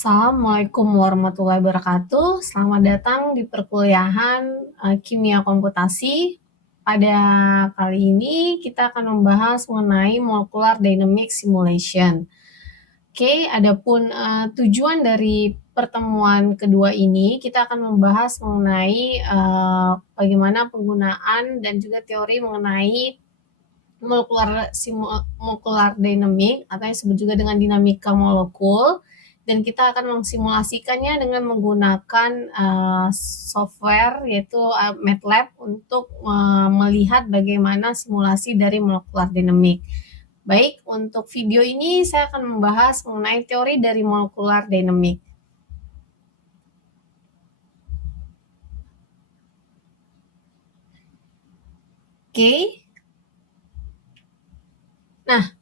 Assalamualaikum warahmatullahi wabarakatuh. Selamat datang di perkuliahan Kimia Komputasi. Pada kali ini kita akan membahas mengenai Molecular Dynamic Simulation. Oke, adapun tujuan dari pertemuan kedua ini, kita akan membahas mengenai bagaimana penggunaan dan juga teori mengenai molecular dynamic atau yang disebut juga dengan dinamika molekul, dan kita akan mensimulasikannya dengan menggunakan software yaitu MATLAB untuk melihat bagaimana simulasi dari molecular dynamic. Baik, untuk video ini saya akan membahas mengenai teori dari molecular dynamic. Oke. Nah,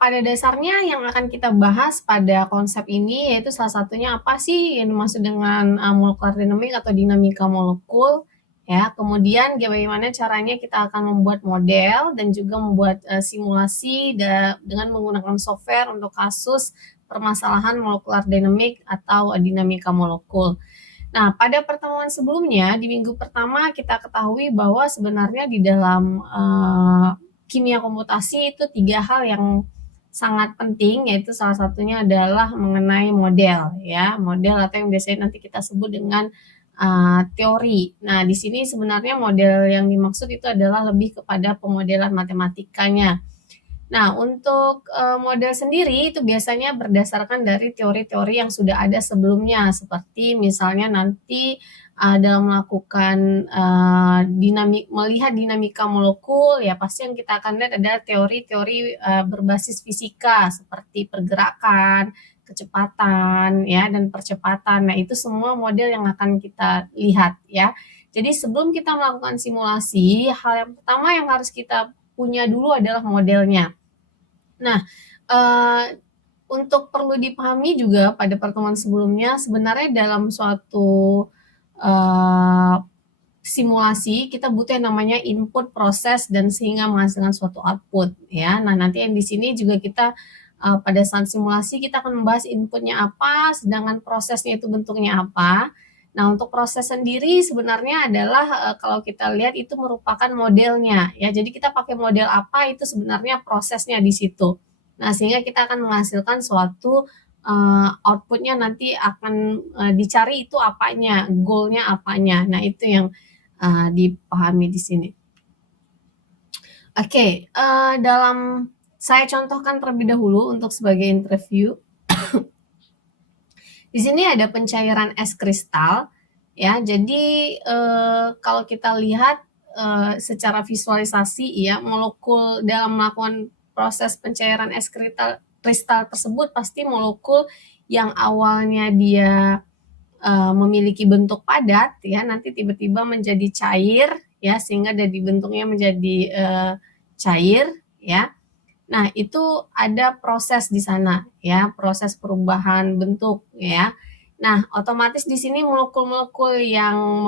pada dasarnya yang akan kita bahas pada konsep ini yaitu salah satunya apa sih yang dimaksud dengan molecular dynamic atau dinamika molekul, ya. Kemudian bagaimana caranya kita akan membuat model dan juga membuat simulasi dengan menggunakan software untuk kasus permasalahan molecular dynamic atau dinamika molekul. Nah, pada pertemuan sebelumnya di minggu pertama kita ketahui bahwa sebenarnya di dalam kimia komputasi itu 3 hal yang sangat penting, yaitu salah satunya adalah mengenai model, ya, model atau yang biasanya nanti kita sebut dengan teori. Nah, di sini sebenarnya model yang dimaksud itu adalah lebih kepada pemodelan matematikanya. Nah, untuk model sendiri itu biasanya berdasarkan dari teori-teori yang sudah ada sebelumnya, seperti misalnya nanti dalam melakukan melihat dinamika molekul, ya pasti yang kita akan lihat adalah teori-teori berbasis fisika seperti pergerakan, kecepatan, ya, dan percepatan. Nah, itu semua model yang akan kita lihat, ya. Jadi sebelum kita melakukan simulasi, hal yang pertama yang harus kita punya dulu adalah modelnya. Nah, untuk perlu dipahami juga pada pertemuan sebelumnya, sebenarnya dalam suatu simulasi kita butuh yang namanya input, proses, dan sehingga menghasilkan suatu output, ya. Nah, nanti yang di sini juga kita pada saat simulasi kita akan membahas inputnya apa, sedangkan prosesnya itu bentuknya apa. Nah, untuk proses sendiri sebenarnya adalah kalau kita lihat itu merupakan modelnya, ya. Jadi kita pakai model apa itu sebenarnya prosesnya di situ. Nah, sehingga kita akan menghasilkan suatu outputnya nanti akan dicari itu apanya, goalnya apanya. Nah, itu yang dipahami di sini. Oke, saya contohkan terlebih dahulu untuk sebagai interview. Di sini ada pencairan es kristal, ya. Jadi kalau kita lihat secara visualisasi, ya, molekul dalam melakukan proses pencairan es kristal tersebut pasti molekul yang awalnya dia memiliki bentuk padat, ya, nanti tiba-tiba menjadi cair, ya, sehingga dari bentuknya menjadi cair, ya. Nah, itu ada proses di sana, ya, proses perubahan bentuk, ya. Nah, otomatis di sini molekul-molekul yang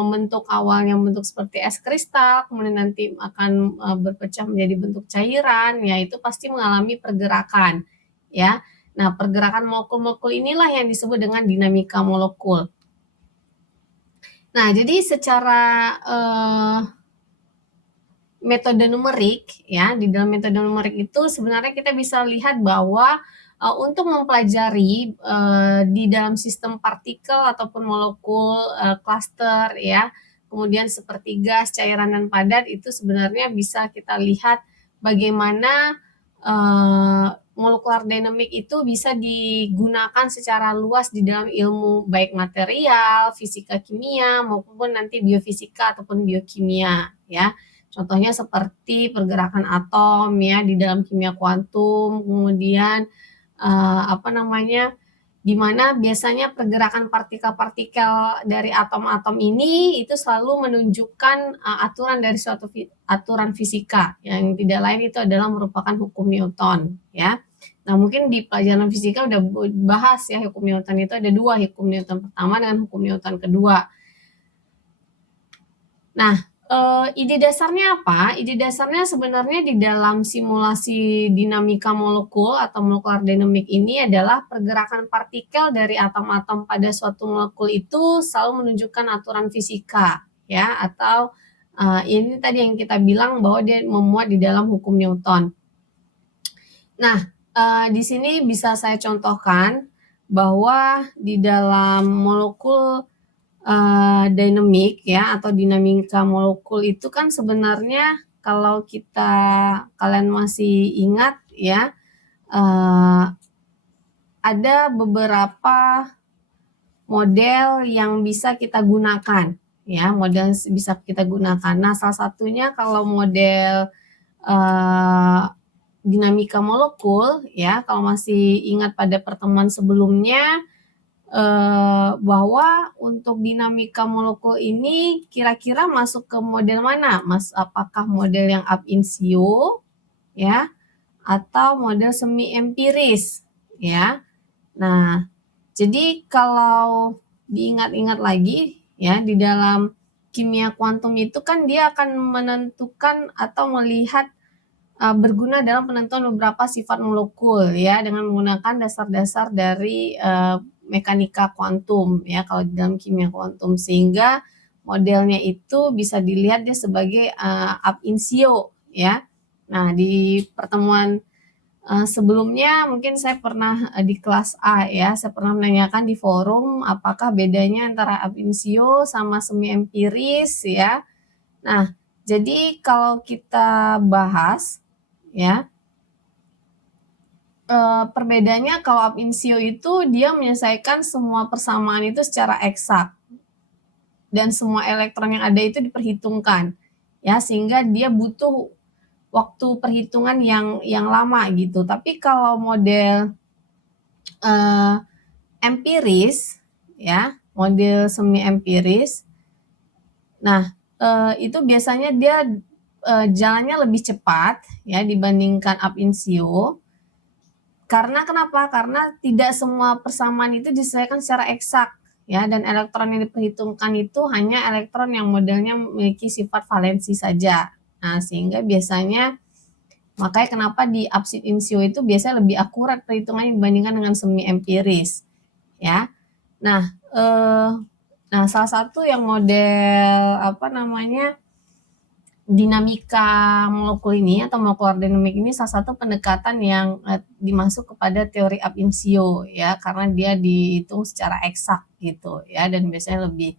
awalnya membentuk seperti es kristal, kemudian nanti akan berpecah menjadi bentuk cairan, ya, itu pasti mengalami pergerakan, ya. Nah, pergerakan molekul-molekul inilah yang disebut dengan dinamika molekul. Nah, jadi secara metode numerik, ya, di dalam metode numerik itu sebenarnya kita bisa lihat bahwa untuk mempelajari di dalam sistem partikel ataupun molekul cluster, ya, kemudian seperti gas, cairan, dan padat, itu sebenarnya bisa kita lihat bagaimana molecular dynamic itu bisa digunakan secara luas di dalam ilmu baik material, fisika kimia, maupun nanti biofisika ataupun biokimia, ya. Contohnya seperti pergerakan atom, ya, di dalam kimia kuantum, kemudian di mana biasanya pergerakan partikel-partikel dari atom-atom ini itu selalu menunjukkan aturan dari suatu aturan fisika, yang tidak lain itu adalah merupakan hukum Newton, ya. Nah, mungkin di pelajaran fisika udah bahas, ya, hukum Newton itu ada 2, hukum Newton pertama dengan hukum Newton kedua. Nah, Ide dasarnya apa? Ide dasarnya sebenarnya di dalam simulasi dinamika molekul atau molekular dynamic ini adalah pergerakan partikel dari atom-atom pada suatu molekul itu selalu menunjukkan aturan fisika, ya, atau ini tadi yang kita bilang bahwa dia memuat di dalam hukum Newton. Nah, di sini bisa saya contohkan bahwa di dalam molekul dinamik ya atau dinamika molekul itu kan sebenarnya kalau kalian masih ingat ya, ada beberapa model yang bisa kita gunakan ya, model bisa kita gunakan. Nah, salah satunya kalau model dinamika molekul ya, kalau masih ingat pada pertemuan sebelumnya bahwa untuk dinamika molekul ini kira-kira masuk ke model mana, Mas? Apakah model yang ab initio ya atau model semi empiris ya? Nah, jadi kalau diingat-ingat lagi ya, di dalam kimia kuantum itu kan dia akan menentukan atau melihat berguna dalam penentuan beberapa sifat molekul ya dengan menggunakan dasar-dasar dari mekanika kuantum ya kalau di dalam kimia kuantum, sehingga modelnya itu bisa dilihat dia sebagai ab initio ya. Nah, di pertemuan sebelumnya mungkin saya pernah di kelas A ya, saya pernah menanyakan di forum apakah bedanya antara ab initio sama semi empiris ya. Nah, jadi kalau kita bahas ya, perbedaannya kalau ab initio itu dia menyelesaikan semua persamaan itu secara eksak dan semua elektron yang ada itu diperhitungkan ya, sehingga dia butuh waktu perhitungan yang lama gitu. Tapi kalau model empiris ya, model semi empiris, nah itu biasanya dia jalannya lebih cepat ya dibandingkan ab initio. Karena kenapa? Karena tidak semua persamaan itu diselesaikan secara eksak ya, dan elektron yang diperhitungkan itu hanya elektron yang modelnya memiliki sifat valensi saja. Nah, sehingga biasanya makanya kenapa di ab initio itu biasanya lebih akurat perhitungannya dibandingkan dengan semi empiris ya. Nah, salah satu yang model dinamika molekul ini atau molekular dynamic ini salah satu pendekatan yang dimasuk kepada teori ab initio ya, karena dia dihitung secara eksak gitu ya, dan biasanya lebih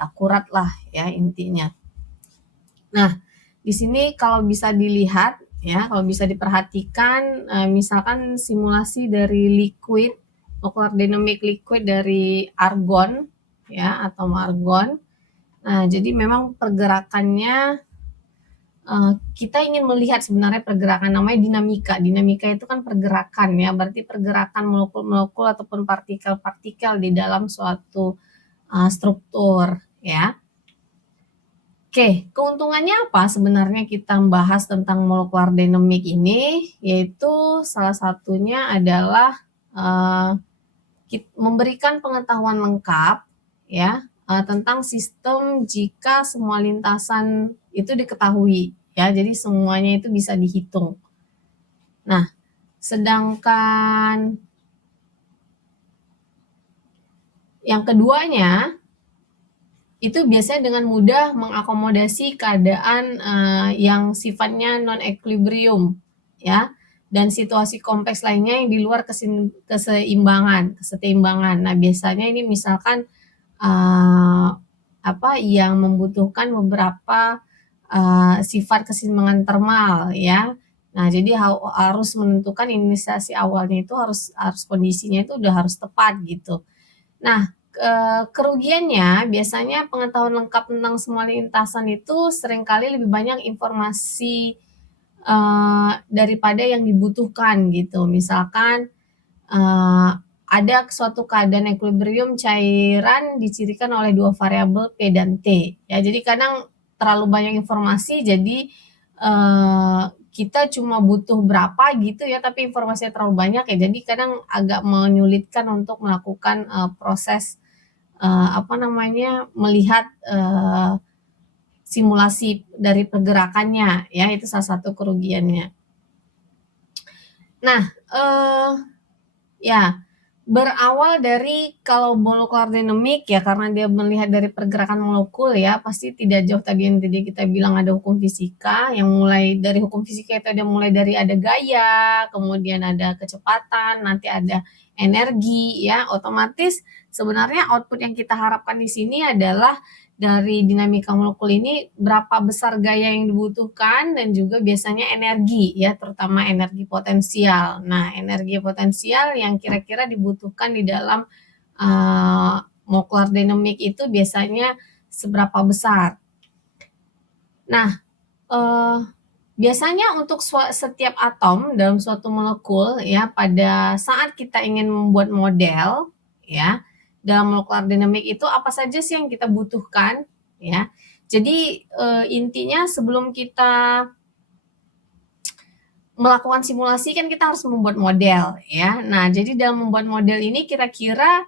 akurat lah ya intinya. Nah, di sini kalau bisa dilihat ya, kalau bisa diperhatikan misalkan simulasi dari liquid, molekular dynamic liquid dari argon ya, atom argon. Nah, jadi memang pergerakannya kita ingin melihat sebenarnya pergerakan, namanya dinamika. Dinamika itu kan pergerakan ya, berarti pergerakan molekul-molekul ataupun partikel-partikel di dalam suatu struktur ya. Oke, keuntungannya apa sebenarnya kita membahas tentang molekular dynamic ini? Yaitu salah satunya adalah memberikan pengetahuan lengkap ya tentang sistem jika semua lintasan itu diketahui ya, jadi semuanya itu bisa dihitung. Nah, sedangkan yang keduanya itu biasanya dengan mudah mengakomodasi keadaan yang sifatnya non equilibrium ya, dan situasi kompleks lainnya yang di luar keseimbangan. Nah, biasanya ini misalkan yang membutuhkan beberapa sifat keseimbangan termal ya. Nah, jadi harus menentukan inisiasi awalnya itu harus kondisinya itu udah harus tepat gitu. Nah, kerugiannya biasanya pengetahuan lengkap tentang semua lintasan itu seringkali lebih banyak informasi daripada yang dibutuhkan gitu. Misalkan ada suatu keadaan equilibrium cairan dicirikan oleh dua variabel P dan T. Ya, jadi kadang terlalu banyak informasi, jadi kita cuma butuh berapa gitu ya, tapi informasinya terlalu banyak ya, jadi kadang agak menyulitkan untuk melakukan proses melihat simulasi dari pergerakannya, ya, itu salah satu kerugiannya. Nah, ya, berawal dari kalau molekular dynamic ya karena dia melihat dari pergerakan molekul ya, pasti tidak jauh tadi yang tadi kita bilang ada hukum fisika, yang mulai dari hukum fisika itu ada mulai dari ada gaya, kemudian ada kecepatan, nanti ada energi ya, otomatis sebenarnya output yang kita harapkan di sini adalah dari dinamika molekul ini berapa besar gaya yang dibutuhkan dan juga biasanya energi ya, terutama energi potensial. Nah, energi potensial yang kira-kira dibutuhkan di dalam molecular dynamic itu biasanya seberapa besar. Nah, biasanya untuk setiap atom dalam suatu molekul ya, pada saat kita ingin membuat model ya dalam molecular dynamic itu apa saja sih yang kita butuhkan ya. Jadi intinya sebelum kita melakukan simulasi kan kita harus membuat model ya. Nah, jadi dalam membuat model ini kira-kira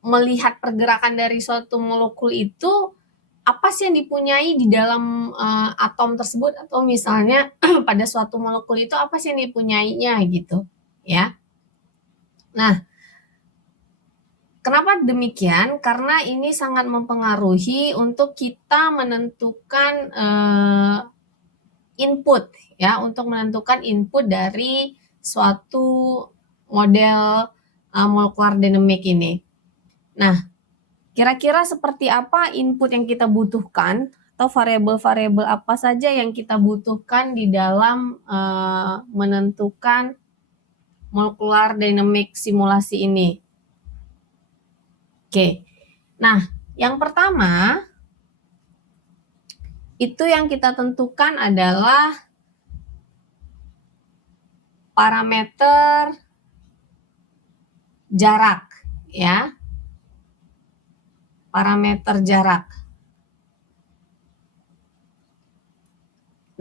melihat pergerakan dari suatu molekul itu apa sih yang dipunyai di dalam atom tersebut, atau misalnya pada suatu molekul itu apa sih yang dipunyainya gitu ya. Nah, kenapa demikian? Karena ini sangat mempengaruhi untuk kita menentukan input ya, untuk menentukan input dari suatu model molecular dynamic ini. Nah, kira-kira seperti apa input yang kita butuhkan atau variabel-variabel apa saja yang kita butuhkan di dalam menentukan molecular dynamic simulasi ini? Oke, nah yang pertama itu yang kita tentukan adalah parameter jarak ya, parameter jarak.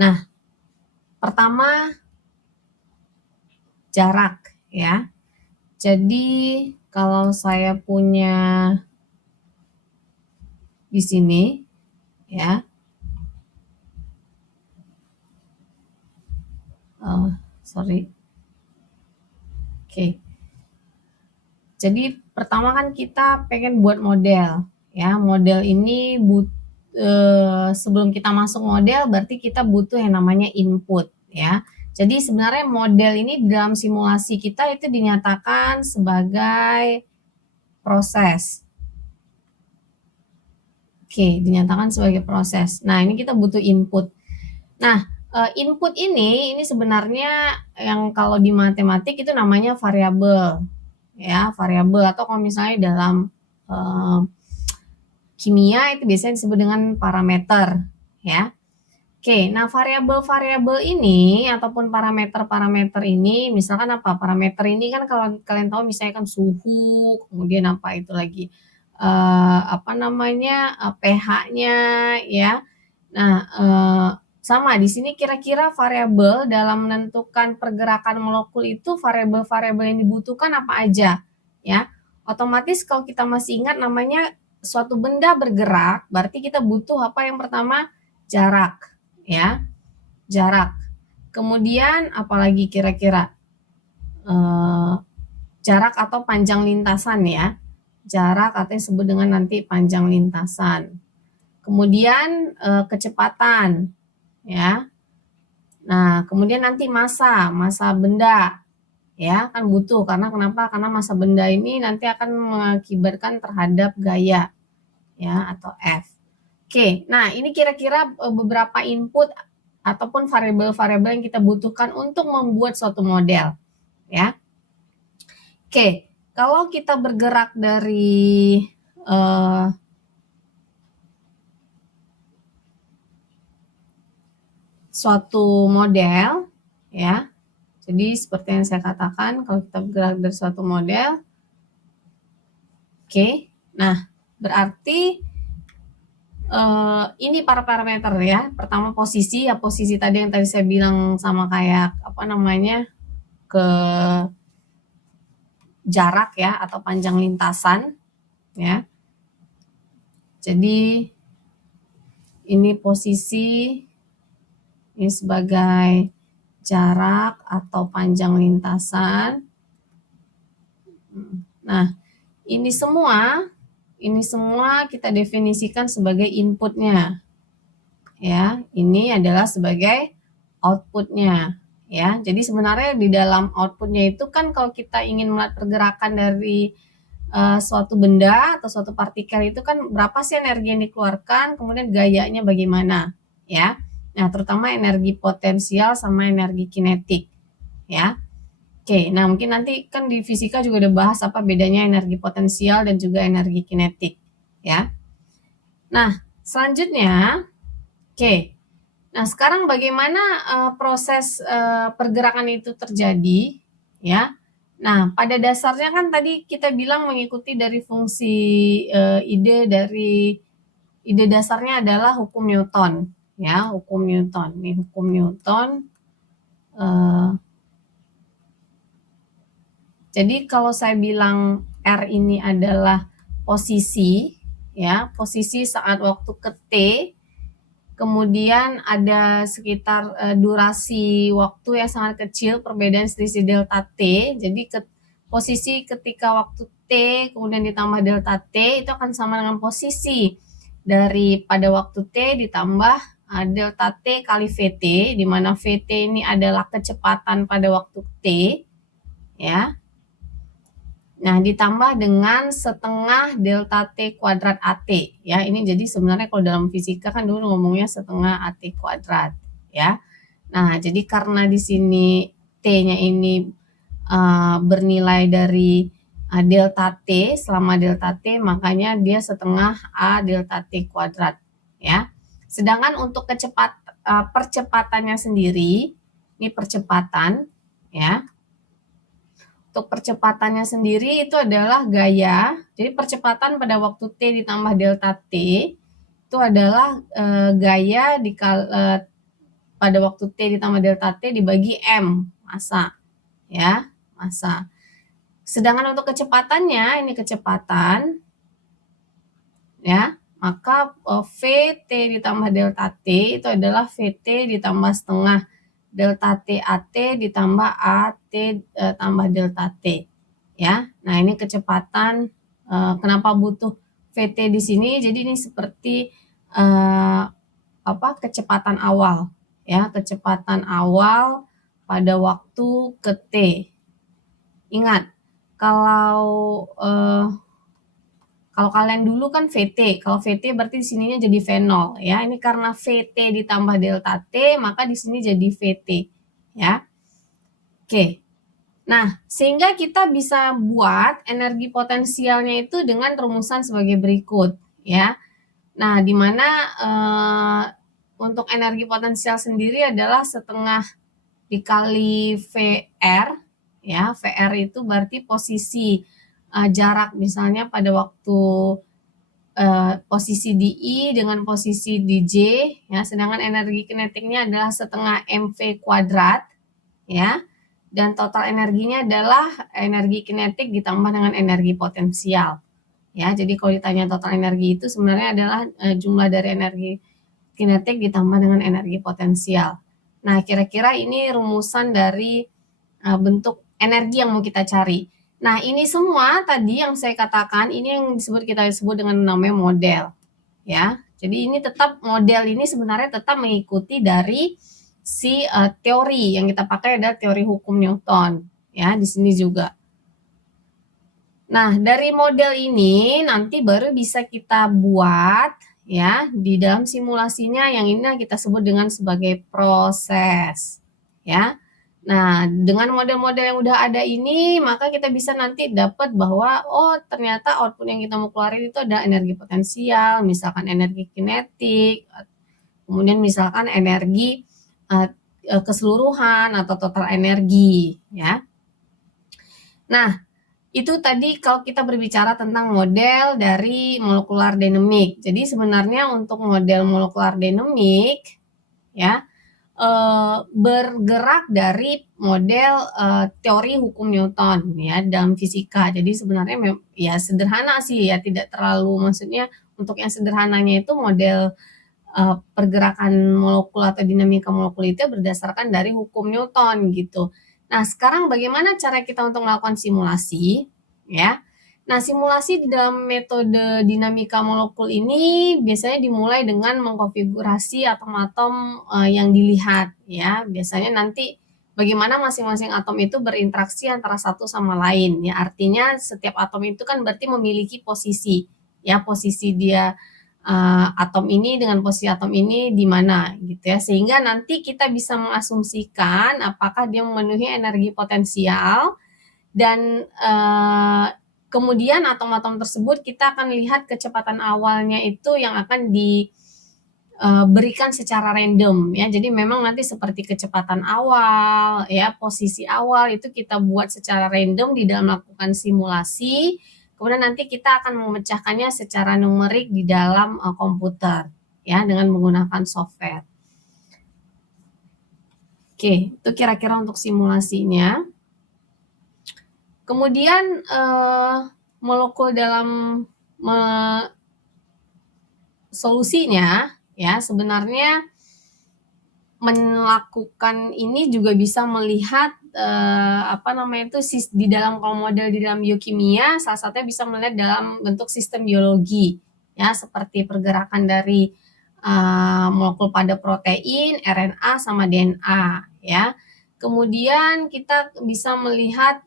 Nah, pertama jarak ya. Jadi kalau saya punya di sini ya, sorry. Oke. Jadi pertama kan kita pengen buat model ya. Model ini sebelum kita masuk model berarti kita butuh yang namanya input ya. Jadi sebenarnya model ini dalam simulasi kita itu dinyatakan sebagai proses. Oke, dinyatakan sebagai proses. Nah, ini kita butuh input. Nah, input ini sebenarnya yang kalau di matematik itu namanya variabel. Ya, variabel, atau kalau misalnya dalam kimia itu biasanya disebut dengan parameter, ya. Oke, nah variabel-variabel ini ataupun parameter-parameter ini, misalkan apa? Parameter ini kan kalau kalian tahu misalnya kan suhu, kemudian apa itu lagi, pH-nya, ya. Nah, sama di sini kira-kira variabel dalam menentukan pergerakan molekul itu variabel-variabel yang dibutuhkan apa aja, ya. Otomatis kalau kita masih ingat namanya suatu benda bergerak, berarti kita butuh apa yang pertama? Jarak. Ya, jarak. Kemudian apalagi kira-kira jarak atau panjang lintasan ya, jarak atau yang disebut dengan nanti panjang lintasan. Kemudian kecepatan ya. Nah, kemudian nanti massa benda ya, kan butuh, karena kenapa? Karena massa benda ini nanti akan mengakibatkan terhadap gaya ya, atau F. Oke, nah ini kira-kira beberapa input ataupun variabel-variabel yang kita butuhkan untuk membuat suatu model ya. Oke, kalau kita bergerak dari suatu model ya, jadi seperti yang saya katakan, kalau kita bergerak dari suatu model, oke, nah berarti ini para parameter ya. Pertama posisi, ya posisi tadi yang tadi saya bilang sama kayak ke jarak ya, atau panjang lintasan ya. Jadi ini posisi, ini sebagai jarak atau panjang lintasan. Nah, ini semua kita definisikan sebagai inputnya. Ya, ini adalah sebagai outputnya. Ya, jadi sebenarnya di dalam outputnya itu kan kalau kita ingin melihat pergerakan dari suatu benda atau suatu partikel itu kan berapa sih energi yang dikeluarkan, kemudian gayanya bagaimana, ya. Nah, terutama energi potensial sama energi kinetik, ya. Oke, nah mungkin nanti kan di fisika juga udah bahas apa bedanya energi potensial dan juga energi kinetik, ya. Nah, selanjutnya, oke. Nah, sekarang bagaimana proses pergerakan itu terjadi, ya. Nah, pada dasarnya kan tadi kita bilang mengikuti dari fungsi ide dasarnya adalah hukum Newton, ya, hukum Newton. Nih hukum Newton. Jadi kalau saya bilang R ini adalah posisi, ya, posisi saat waktu ke T, kemudian ada sekitar durasi waktu yang sangat kecil, perbedaan selisih delta T. Jadi posisi ketika waktu T kemudian ditambah delta T itu akan sama dengan posisi dari pada waktu T ditambah delta T kali VT, di mana VT ini adalah kecepatan pada waktu T, ya. Nah, ditambah dengan setengah delta T kuadrat AT, ya. Ini jadi sebenarnya kalau dalam fisika kan dulu ngomongnya setengah AT kuadrat, ya. Nah, jadi karena di sini T-nya ini bernilai dari delta T, selama delta T makanya dia setengah A delta T kuadrat, ya. Sedangkan untuk percepatannya sendiri, ini percepatan, ya. Untuk percepatannya sendiri itu adalah gaya. Jadi percepatan pada waktu T ditambah delta T itu adalah gaya pada waktu T ditambah delta T dibagi M, massa, ya, massa. Sedangkan untuk kecepatannya, ini kecepatan, ya, maka VT ditambah delta T itu adalah VT ditambah setengah delta T AT ditambah AT tambah delta T, ya. Nah, ini kecepatan, kenapa butuh VT di sini? Jadi ini seperti kecepatan awal, ya, kecepatan awal pada waktu ke T. Ingat, kalau kalian dulu kan VT, kalau VT berarti di sininya jadi V0, ya. Ini karena VT ditambah delta T, maka di sini jadi VT, ya. Oke. Nah, sehingga kita bisa buat energi potensialnya itu dengan rumusan sebagai berikut, ya. Nah, di mana untuk energi potensial sendiri adalah setengah dikali VR, ya. VR itu berarti posisi jarak misalnya pada waktu posisi di I dengan posisi di J, ya, sedangkan energi kinetiknya adalah setengah mv kuadrat, ya, dan total energinya adalah energi kinetik ditambah dengan energi potensial, ya. Jadi kalau ditanya total energi itu sebenarnya adalah jumlah dari energi kinetik ditambah dengan energi potensial. Nah, kira-kira ini rumusan dari bentuk energi yang mau kita cari. Nah, ini semua tadi yang saya katakan, ini yang kita sebut dengan namanya model, ya. Jadi ini tetap model ini sebenarnya tetap mengikuti dari si teori yang kita pakai adalah teori hukum Newton, ya, di sini juga. Nah, dari model ini nanti baru bisa kita buat, ya, di dalam simulasinya yang ini kita sebut dengan sebagai proses, ya. Nah, dengan model-model yang udah ada ini, maka kita bisa nanti dapat bahwa, oh ternyata output yang kita mau keluarin itu ada energi potensial, misalkan energi kinetik, kemudian misalkan energi keseluruhan atau total energi, ya. Nah, itu tadi kalau kita berbicara tentang model dari molekular dynamic. Jadi sebenarnya untuk model molekular dynamic, ya, bergerak dari model teori hukum Newton, ya, dalam fisika. Jadi sebenarnya ya sederhana sih, ya, tidak terlalu, maksudnya untuk yang sederhananya itu model pergerakan molekul atau dinamika molekul itu berdasarkan dari hukum Newton gitu. Nah, sekarang bagaimana cara kita untuk melakukan simulasi, ya? Nah, simulasi di dalam metode dinamika molekul ini biasanya dimulai dengan mengkonfigurasi atom-atom yang dilihat, ya. Biasanya nanti bagaimana masing-masing atom itu berinteraksi antara satu sama lain, ya. Artinya setiap atom itu kan berarti memiliki posisi, ya, posisi dia atom ini dengan posisi atom ini di mana gitu ya, sehingga nanti kita bisa mengasumsikan apakah dia memenuhi energi potensial dan kemudian atom-atom tersebut kita akan lihat kecepatan awalnya itu yang akan diberikan secara random ya. Jadi memang nanti seperti kecepatan awal ya, posisi awal itu kita buat secara random di dalam melakukan simulasi. Kemudian nanti kita akan memecahkannya secara numerik di dalam komputer ya dengan menggunakan software. Oke, itu kira-kira untuk simulasinya. Kemudian molekul dalam solusinya ya sebenarnya melakukan ini juga bisa melihat di dalam kalau model di dalam biokimia salah satunya bisa melihat dalam bentuk sistem biologi ya seperti pergerakan dari molekul pada protein, RNA sama DNA ya. Kemudian kita bisa melihat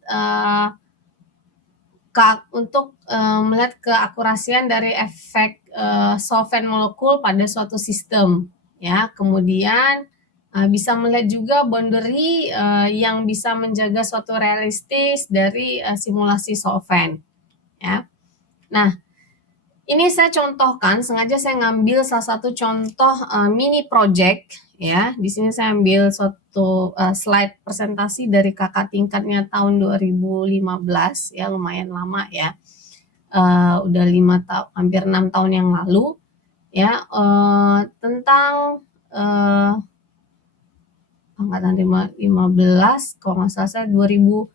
untuk melihat keakurasian dari efek solvent molekul pada suatu sistem ya. Kemudian bisa melihat juga boundary yang bisa menjaga suatu realistis dari simulasi solvent ya. Nah, ini saya contohkan, sengaja saya ngambil salah satu contoh mini project ya. Di sini saya ambil suatu slide presentasi dari kakak tingkatnya tahun 2015 ya, lumayan lama ya. Udah 5 tahun, hampir 6 tahun yang lalu ya, tentang angkatan 15 kalau nggak salah saya 2019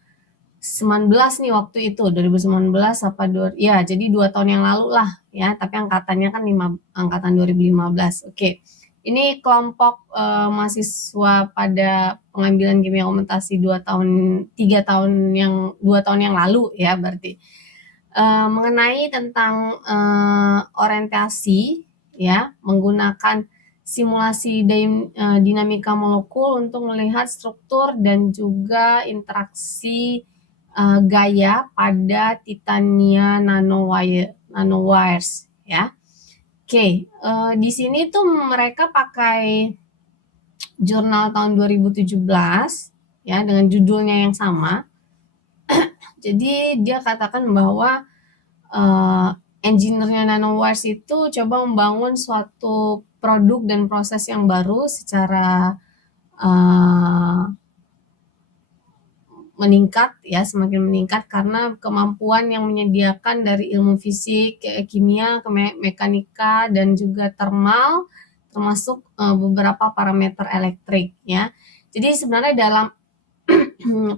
nih waktu itu 2019 apa ya jadi 2 tahun yang lalu lah ya, tapi angkatannya kan angkatan 2015. Oke. Ini kelompok mahasiswa pada pengambilan kimia komunikasi 2 tahun yang lalu ya berarti mengenai tentang orientasi ya menggunakan simulasi dinamika molekul untuk melihat struktur dan juga interaksi gaya pada titania nanowires ya. Oke, di sini tuh mereka pakai jurnal tahun 2017 ya dengan judulnya yang sama. Jadi dia katakan bahwa engineer-nya nanowires itu coba membangun suatu produk dan proses yang baru secara meningkat ya, semakin meningkat karena kemampuan yang menyediakan dari ilmu fisik, kimia, mekanika dan juga termal termasuk beberapa parameter elektrik ya. Jadi sebenarnya dalam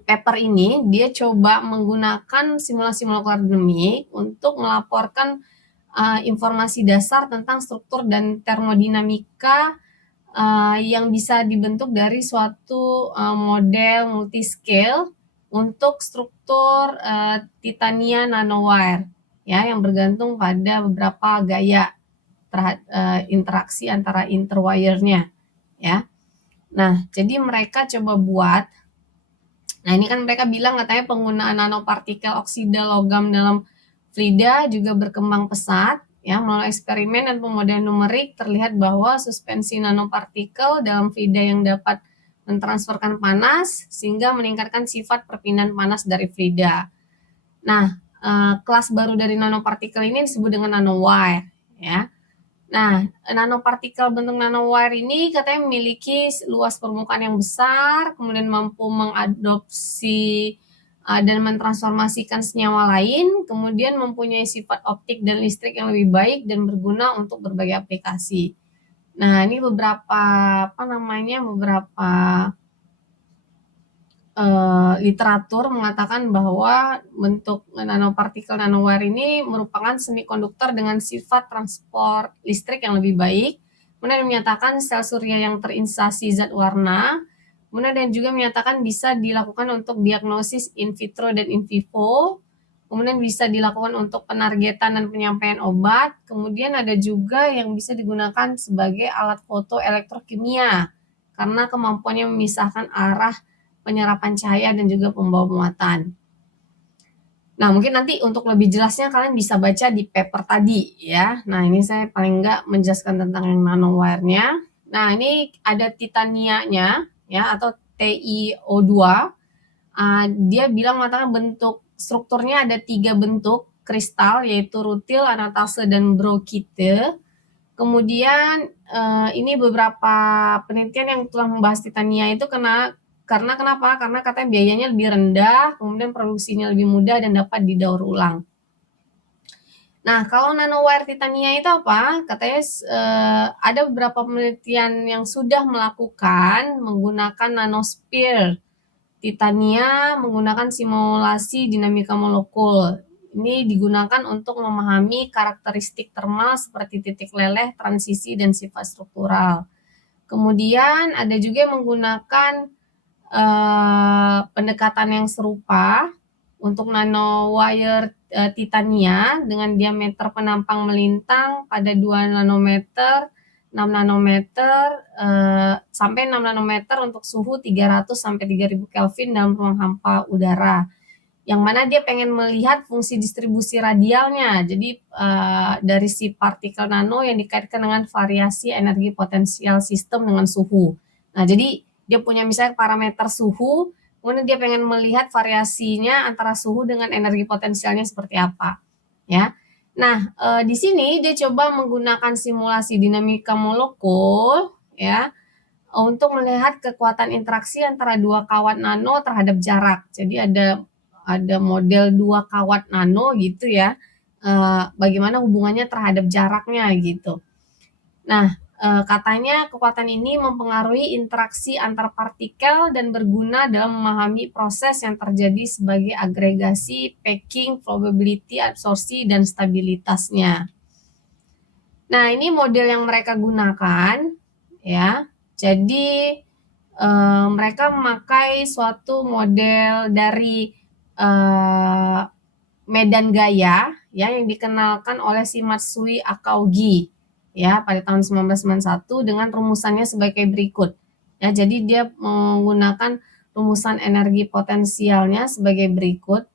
paper ini dia coba menggunakan simulasi molekular dinamik untuk melaporkan informasi dasar tentang struktur dan termodinamika yang bisa dibentuk dari suatu model multiscale untuk struktur titania nanowire ya yang bergantung pada beberapa gaya interaksi antara interwire-nya ya. Nah, jadi mereka coba buat. Nah, ini kan mereka bilang katanya penggunaan nanopartikel oksida logam dalam fluida juga berkembang pesat ya. Melalui eksperimen dan pemodelan numerik terlihat bahwa suspensi nanopartikel dalam fluida yang dapat mentransferkan panas sehingga meningkatkan sifat perpindahan panas dari fluida. Nah, kelas baru dari nanopartikel ini disebut dengan nanowire ya. Nah, nanopartikel bentuk nanowire ini katanya memiliki luas permukaan yang besar, kemudian mampu mengadopsi dan mentransformasikan senyawa lain, kemudian mempunyai sifat optik dan listrik yang lebih baik dan berguna untuk berbagai aplikasi. Nah, ini beberapa literatur mengatakan bahwa bentuk nanopartikel nanowire ini merupakan semikonduktor dengan sifat transport listrik yang lebih baik, kemudian menyatakan sel surya yang terinstalasi zat warna, kemudian dan juga menyatakan bisa dilakukan untuk diagnosis in vitro dan in vivo, kemudian bisa dilakukan untuk penargetan dan penyampaian obat, kemudian ada juga yang bisa digunakan sebagai alat foto elektrokimia, karena kemampuannya memisahkan arah penyerapan cahaya dan juga pembawa muatan. Nah, mungkin nanti untuk lebih jelasnya kalian bisa baca di paper tadi ya. Nah, ini saya paling enggak menjelaskan tentang yang nanowire-nya. Nah, ini ada titanianya ya atau TiO2. Dia bilang mengatakan bentuk strukturnya ada 3 bentuk kristal yaitu rutil, anatase, dan brokite. Kemudian ini beberapa penelitian yang telah membahas titania itu karena kenapa? Karena katanya biayanya lebih rendah, kemudian produksinya lebih mudah dan dapat didaur ulang. Nah, kalau nanowire titania itu apa? Katanya ada beberapa penelitian yang sudah melakukan menggunakan nanosphere titania menggunakan simulasi dinamika molekul. Ini digunakan untuk memahami karakteristik termal seperti titik leleh, transisi, dan sifat struktural. Kemudian ada juga yang menggunakan pendekatan yang serupa untuk nanowire titania dengan diameter penampang melintang pada 2 nanometer, 6 nanometer sampai 6 nanometer untuk suhu 300 sampai 3000 Kelvin dalam ruang hampa udara. Yang mana dia pengen melihat fungsi distribusi radialnya. Jadi dari si partikel nano yang dikaitkan dengan variasi energi potensial sistem dengan suhu. Nah, jadi dia punya misalnya parameter suhu, kemudian dia pengen melihat variasinya antara suhu dengan energi potensialnya seperti apa, ya. Nah, di sini dia coba menggunakan simulasi dinamika molekul, ya, untuk melihat kekuatan interaksi antara 2 kawat nano terhadap jarak. Jadi ada model 2 kawat nano gitu ya, bagaimana hubungannya terhadap jaraknya gitu. Nah, katanya kekuatan ini mempengaruhi interaksi antar partikel dan berguna dalam memahami proses yang terjadi sebagai agregasi, packing, probability, absorpsi, dan stabilitasnya. Nah, ini model yang mereka gunakan ya. Jadi mereka memakai suatu model dari medan gaya ya yang dikenalkan oleh si Matsui Akaugi ya pada tahun 1991 dengan rumusannya sebagai berikut. Ya, jadi dia menggunakan rumusan energi potensialnya sebagai berikut.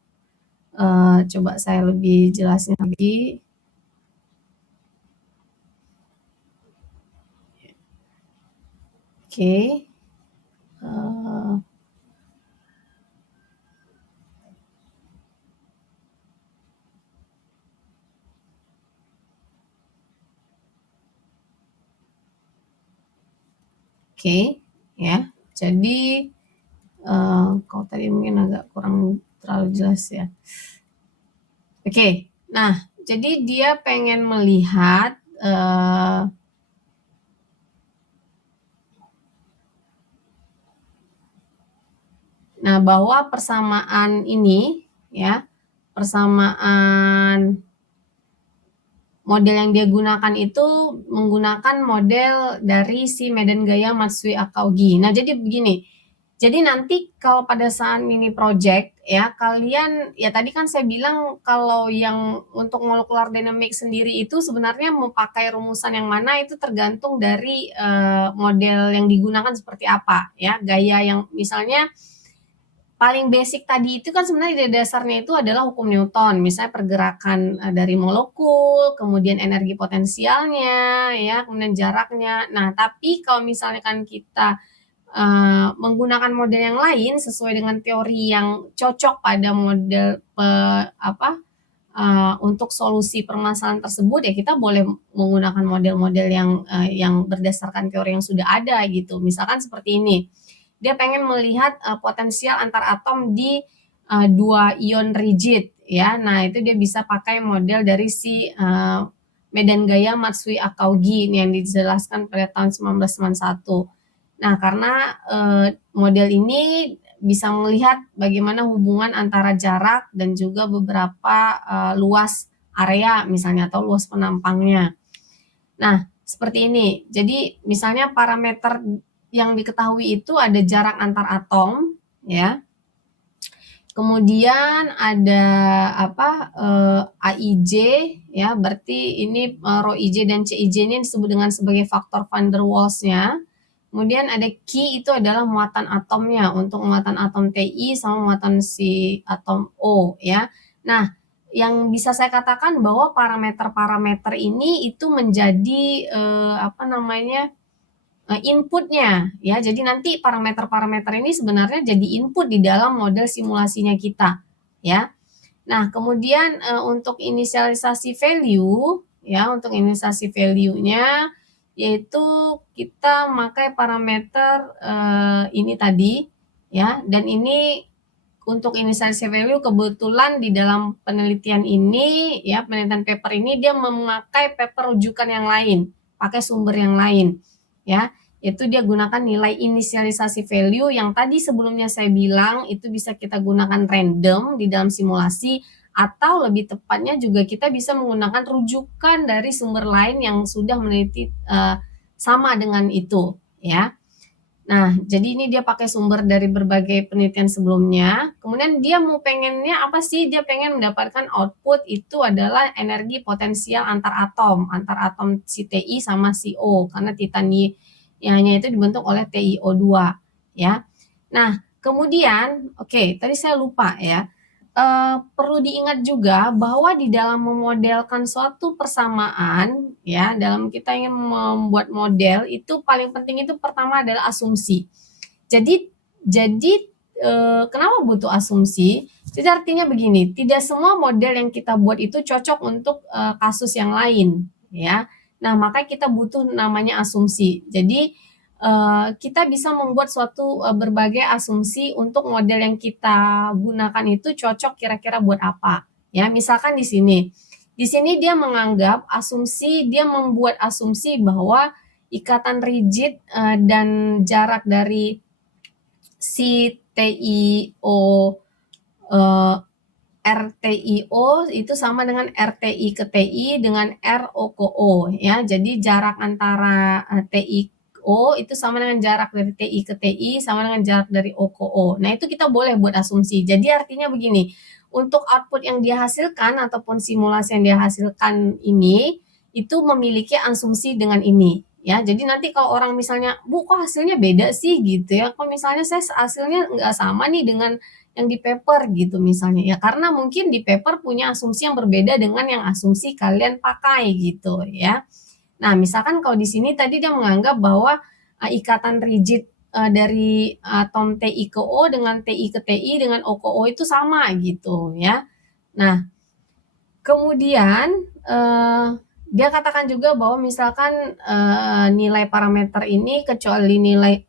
Coba saya lebih jelasnya lagi. Oke. Oke, ya. Jadi kalau tadi mungkin agak kurang terlalu jelas ya. Oke, nah jadi dia pengen melihat nah bahwa persamaan ini ya, persamaan model yang dia gunakan itu menggunakan model dari si medan gaya Matsui Akaugi. Nah, jadi begini. Jadi nanti kalau pada saat mini project ya kalian ya tadi kan saya bilang kalau yang untuk molecular dynamic sendiri itu sebenarnya mau pakai rumusan yang mana itu tergantung dari model yang digunakan seperti apa ya. Gaya yang misalnya paling basic tadi itu kan sebenarnya di dasarnya itu adalah hukum Newton, misalnya pergerakan dari molekul, kemudian energi potensialnya, ya, kemudian jaraknya. Nah, tapi kalau misalnya kan kita menggunakan model yang lain sesuai dengan teori yang cocok pada model untuk solusi permasalahan tersebut ya kita boleh menggunakan model-model yang berdasarkan teori yang sudah ada gitu. Misalkan seperti ini. Dia pengen melihat potensial antar atom di 2 ion rigid ya. Nah, itu dia bisa pakai model dari si medan gaya Matsui Akaugi yang dijelaskan pada tahun 1991. Nah, karena model ini bisa melihat bagaimana hubungan antara jarak dan juga beberapa luas area misalnya atau luas penampangnya. Nah, seperti ini. Jadi misalnya parameter yang diketahui itu ada jarak antar atom, ya. Kemudian ada apa AIJ, ya, berarti ini rho IJ dan CIJ ini disebut dengan sebagai faktor van der Waals-nya. Kemudian ada Q itu adalah muatan atomnya, untuk muatan atom Ti sama muatan si atom O, ya. Nah, yang bisa saya katakan bahwa parameter-parameter ini itu menjadi apa namanya inputnya, ya. Jadi nanti parameter-parameter ini sebenarnya jadi input di dalam model simulasinya kita, ya. Nah, kemudian untuk inisialisasi value, ya, untuk inisialisasi value-nya yaitu kita pakai parameter ini tadi, ya, dan ini untuk inisialisasi value kebetulan di dalam penelitian ini, ya, penelitian paper ini dia memakai paper rujukan yang lain, pakai sumber yang lain, ya. Itu dia gunakan nilai inisialisasi value yang tadi sebelumnya saya bilang itu bisa kita gunakan random di dalam simulasi, atau lebih tepatnya juga kita bisa menggunakan rujukan dari sumber lain yang sudah meneliti sama dengan itu, ya. Nah, jadi ini dia pakai sumber dari berbagai penelitian sebelumnya. Kemudian dia mau pengennya apa sih? Dia pengen mendapatkan output itu adalah energi potensial antar atom si Ti sama si O, karena titaniumnya itu dibentuk oleh TiO2, ya. Nah, kemudian, oke, tadi saya lupa ya. Perlu diingat juga bahwa di dalam memodelkan suatu persamaan, ya, dalam kita ingin membuat model itu paling penting itu pertama adalah asumsi. Jadi kenapa butuh asumsi? Jadi artinya begini, tidak semua model yang kita buat itu cocok untuk kasus yang lain, ya. Nah, makanya kita butuh namanya asumsi. Jadi kita bisa membuat suatu berbagai asumsi untuk model yang kita gunakan itu cocok kira-kira buat apa, ya. Misalkan di sini dia menganggap dia membuat asumsi bahwa ikatan rigid dan jarak dari si TiO RTiO itu sama dengan RTi ke Ti dengan RO ke O, ya. Jadi jarak antara TiO itu sama dengan jarak dari Ti ke Ti sama dengan jarak dari O ke O. Nah, itu kita boleh buat asumsi. Jadi artinya begini, untuk output yang dia hasilkan ataupun simulasi yang dia hasilkan ini itu memiliki asumsi dengan ini, ya. Jadi nanti kalau orang misalnya, Bu, kok hasilnya beda sih gitu ya? Kok misalnya saya hasilnya nggak sama nih dengan yang di paper gitu misalnya, ya karena mungkin di paper punya asumsi yang berbeda dengan yang asumsi kalian pakai gitu, ya. Nah, misalkan kalau di sini tadi dia menganggap bahwa ikatan rigid dari atom Ti ke O dengan Ti ke Ti dengan O ke O itu sama gitu, ya. Nah, kemudian dia katakan juga bahwa misalkan nilai parameter ini kecuali nilai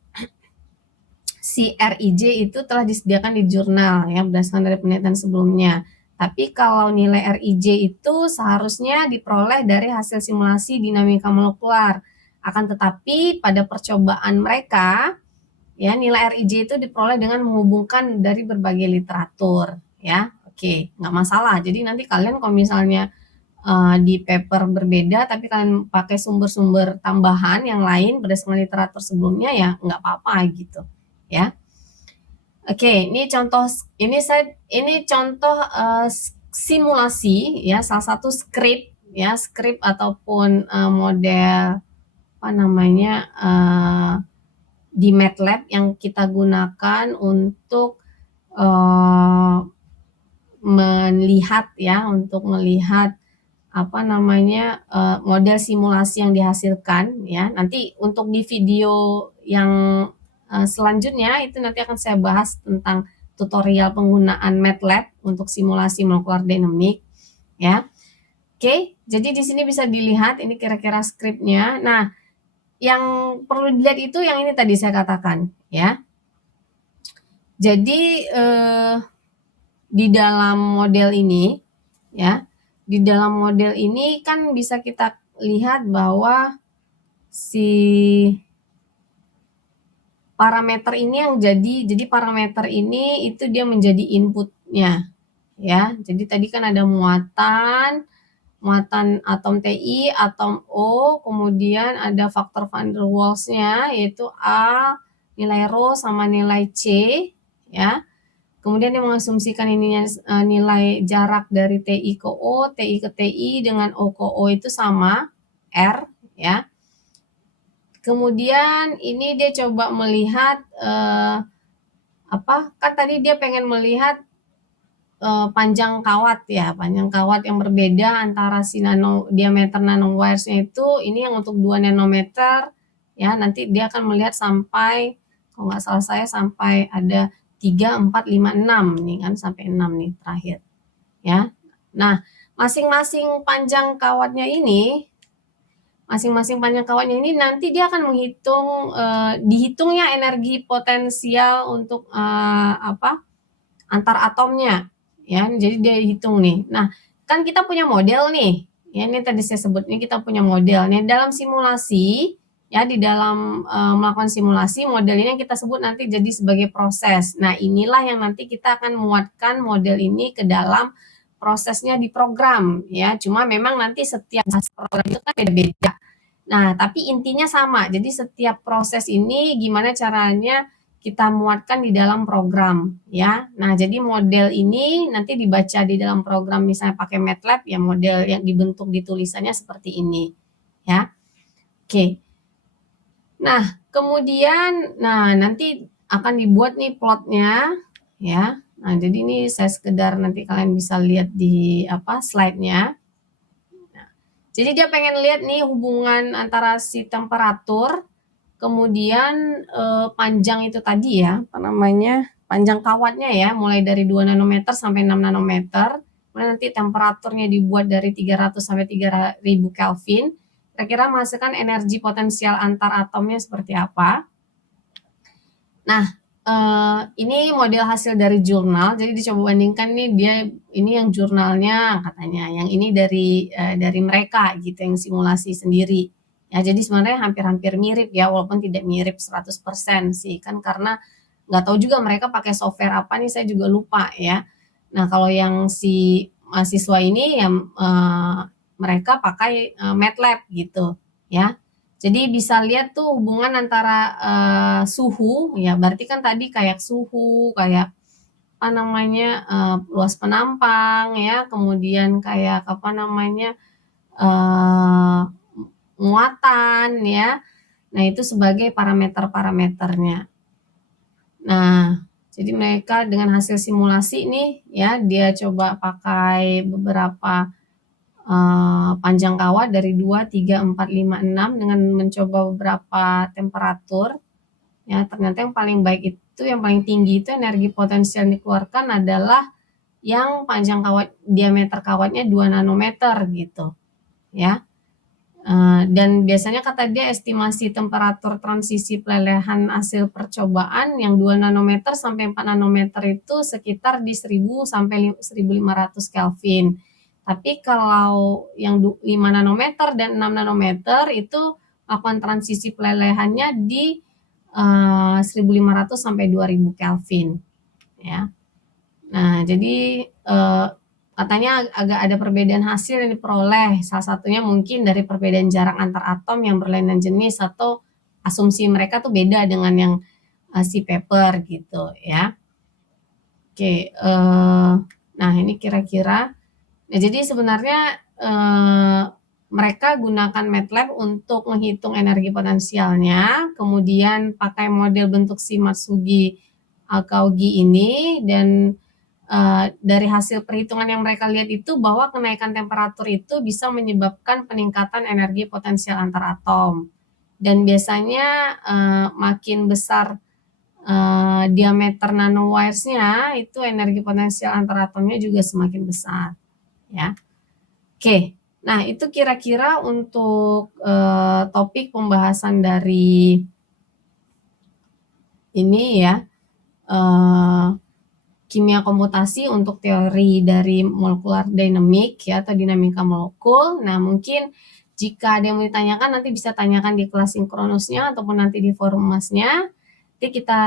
si RIJ itu telah disediakan di jurnal, ya, berdasarkan dari penelitian sebelumnya. Tapi kalau nilai RIJ itu seharusnya diperoleh dari hasil simulasi dinamika molekular. Akan tetapi pada percobaan mereka, ya, nilai RIJ itu diperoleh dengan menghubungkan dari berbagai literatur, ya. Oke, nggak masalah. Jadi nanti kalian kalau misalnya di paper berbeda tapi kalian pakai sumber-sumber tambahan yang lain berdasarkan literatur sebelumnya, ya nggak apa-apa gitu, ya. Oke, ini contoh simulasi, ya, salah satu script, ya, script ataupun model apa namanya di MATLAB yang kita gunakan untuk untuk melihat apa namanya model simulasi yang dihasilkan, ya. Nanti untuk di video yang selanjutnya itu nanti akan saya bahas tentang tutorial penggunaan MATLAB untuk simulasi molekular dynamic, ya. Oke, jadi di sini bisa dilihat ini kira-kira skripnya. Nah, yang perlu dilihat itu yang ini tadi saya katakan, ya. Jadi di dalam model ini, ya, di dalam model ini kan bisa kita lihat bahwa si parameter ini yang jadi parameter ini itu dia menjadi inputnya, ya. Jadi tadi kan ada muatan, muatan atom Ti, atom O, kemudian ada faktor van der Waals-nya yaitu A, nilai Rho sama nilai C, ya. Kemudian dia mengasumsikan ininya nilai jarak dari Ti ke O, Ti ke Ti dengan O ke O itu sama R, ya. Kemudian ini dia coba melihat kan tadi dia pengen melihat panjang kawat ya, panjang kawat yang berbeda antara si diameter nanowires-nya itu, ini yang untuk 2 nanometer, ya nanti dia akan melihat sampai, kalau nggak salah saya sampai ada 3, 4, 5, 6 nih kan, sampai 6 nih terakhir, ya. Nah, masing-masing panjang kawatnya ini, nanti dia akan menghitung, dihitungnya energi potensial untuk antar atomnya, ya. Jadi dia hitung nih. Nah, kan kita punya model nih, ya ini tadi saya sebut ini kita punya model. Nih dalam simulasi, ya di dalam melakukan simulasi, model ini yang kita sebut nanti jadi sebagai proses. Nah, inilah yang nanti kita akan muatkan model ini ke dalam prosesnya di program, ya. Cuma memang nanti setiap program itu kan beda-beda. Nah, tapi intinya sama. Jadi setiap proses ini gimana caranya kita muatkan di dalam program, ya. Nah, jadi model ini nanti dibaca di dalam program, misalnya pakai MATLAB, ya model yang dibentuk di tulisannya seperti ini, ya. Oke. Nah, kemudian, nanti akan dibuat nih plotnya, ya. Nah, jadi ini saya sekedar nanti kalian bisa lihat di slide-nya. Nah, jadi dia pengen lihat nih hubungan antara si temperatur, kemudian panjang itu tadi ya, panjang kawatnya ya, mulai dari 2 nanometer sampai 6 nanometer. Kemudian nanti temperaturnya dibuat dari 300 sampai 3000 Kelvin. Kira-kira menghasilkan energi potensial antar atomnya seperti apa. Nah, ini model hasil dari jurnal, jadi dicoba bandingkan nih, ini yang jurnalnya katanya, yang ini dari mereka gitu, yang simulasi sendiri. Ya, jadi sebenarnya hampir-hampir mirip ya, walaupun tidak mirip 100% sih, kan karena nggak tahu juga mereka pakai software apa nih, saya juga lupa ya. Nah, kalau yang si mahasiswa ini yang mereka pakai MATLAB gitu, ya. Jadi bisa lihat tuh hubungan antara suhu, ya berarti kan tadi kayak suhu, kayak luas penampang, ya, kemudian kayak muatan, ya. Nah, itu sebagai parameter-parameternya. Nah, jadi mereka dengan hasil simulasi nih, ya, dia coba pakai beberapa panjang kawat dari 2, 3, 4, 5, 6 dengan mencoba beberapa temperatur. Ya, ternyata yang paling baik itu, yang paling tinggi itu energi potensial yang dikeluarkan adalah yang panjang kawat, diameter kawatnya 2 nanometer gitu, ya. Dan biasanya kata dia estimasi temperatur transisi pelelehan hasil percobaan yang 2 nanometer sampai 4 nanometer itu sekitar di 1000 sampai 1500 Kelvin. Tapi kalau yang 5 nanometer dan 6 nanometer itu melakukan transisi pelelehannya di 1500 sampai 2000 Kelvin, ya. Nah, jadi katanya agak ada perbedaan hasil yang diperoleh. Salah satunya mungkin dari perbedaan jarak antar atom yang berlainan jenis, atau asumsi mereka tuh beda dengan yang si paper gitu, ya. Oke, nah ini kira-kira. Nah, jadi sebenarnya mereka gunakan MATLAB untuk menghitung energi potensialnya, kemudian pakai model bentuk si Matsugi-Akaugi ini, dan dari hasil perhitungan yang mereka lihat itu bahwa kenaikan temperatur itu bisa menyebabkan peningkatan energi potensial antar atom. Dan biasanya makin besar diameter nanowires-nya, itu energi potensial antar atomnya juga semakin besar, ya. Oke, nah itu kira-kira untuk topik pembahasan dari ini ya, kimia komputasi untuk teori dari molekular dynamic, ya, atau dinamika molekul. Nah, mungkin jika ada yang mau ditanyakan, nanti bisa tanyakan di kelas sinkronusnya ataupun nanti di forum masnya. Nanti kita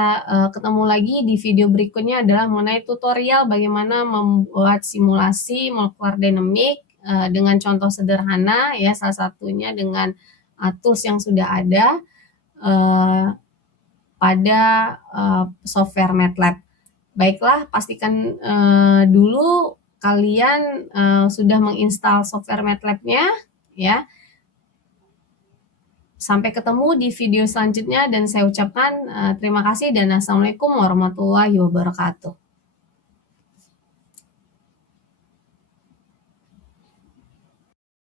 ketemu lagi di video berikutnya adalah mengenai tutorial bagaimana membuat simulasi molekular dynamic dengan contoh sederhana ya, salah satunya dengan tools yang sudah ada pada software MATLAB. Baiklah, pastikan dulu kalian sudah menginstal software MATLAB-nya ya. Sampai ketemu di video selanjutnya dan saya ucapkan terima kasih dan assalamualaikum warahmatullahi wabarakatuh.